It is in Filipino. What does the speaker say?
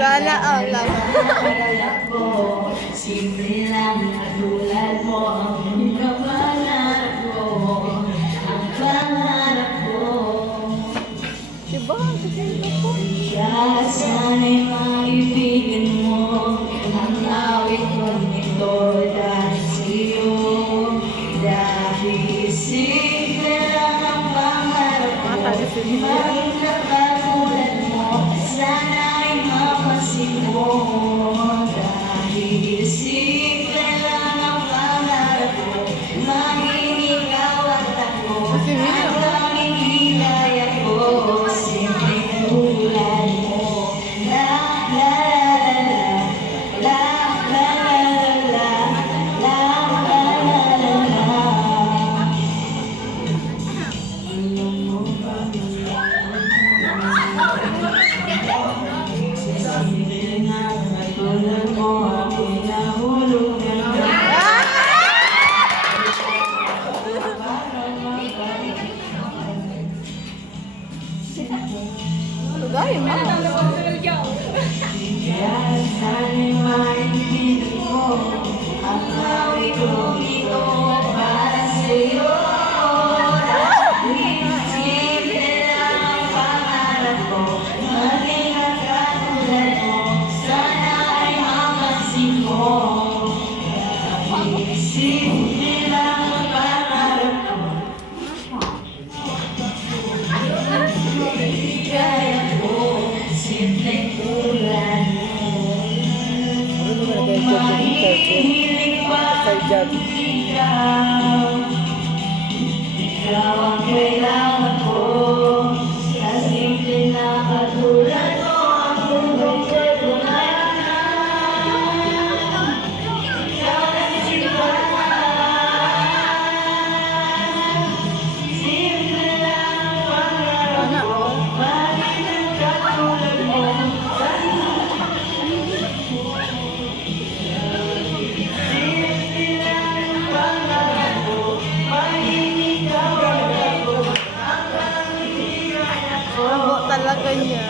Gala ang simple lang katulad mo ang pangarap ko, ang pangarap ko. Diba? Kaya sana'y maibigan mo ang awit kong ito dahil sa'yo. Dahil simple lang ang pangarap ko, maging katulad mo, sana'y mapasin mo. Dahil simple lang ang pangarap ko, maging ikaw at ako, ang tanging higaya ko. Gaya mo. Kaya sana'y maibigan mo ang awit kong ito para sa'yo. Dahil simple lang ang pangarap ko, maging katulad mo, sana ay mapasin mo. Dahil simple lang ang pangarap ko, kaya ko simple tulad mo. Mahihiling pa ikaw, ikaw ang kailangan ko. Sa simple na katulad mo, ang mundong ko'y punayan. Ikaw ang simbahan. Simple lang ang pangarap ko, maging katulad mo. Talaga niya.